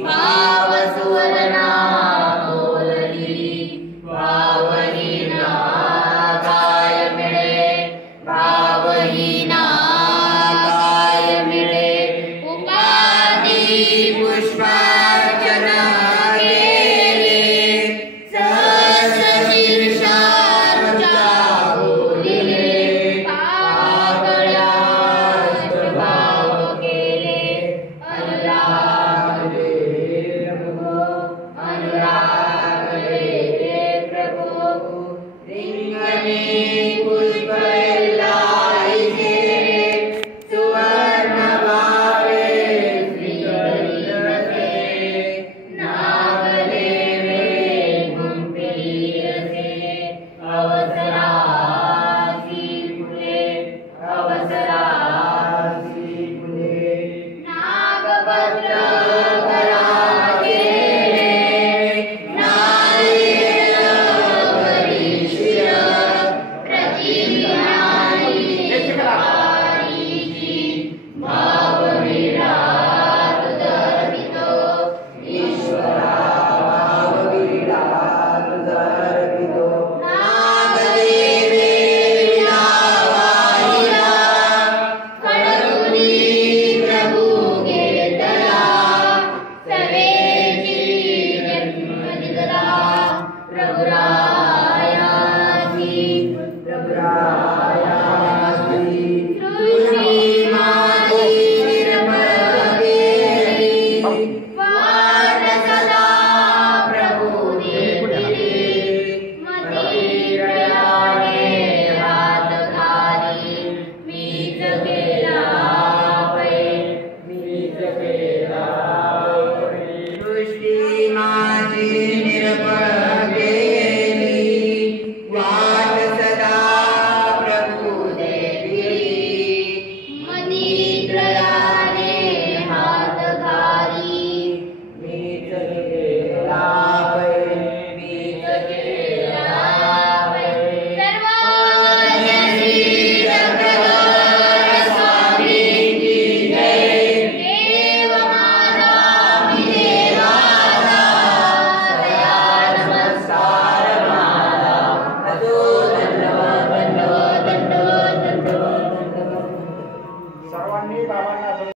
भाव सुवर्णा बोलली भावहीना काय मिळे भावहीना काय मिळे उपाधी पुष्पार्चना केली सहस्र शीर्षार्चा बोलिले पाकळ्यात भाव केले अनुराग रे प्रभु अनुराग रे प्रभु रिंगणी पुष्प लाईचे सुवर्ण भावे स्वीकरिलसे नागले वे गुंफिलिसे अवसरासी फुले अवसरासी फुले नागभद्रा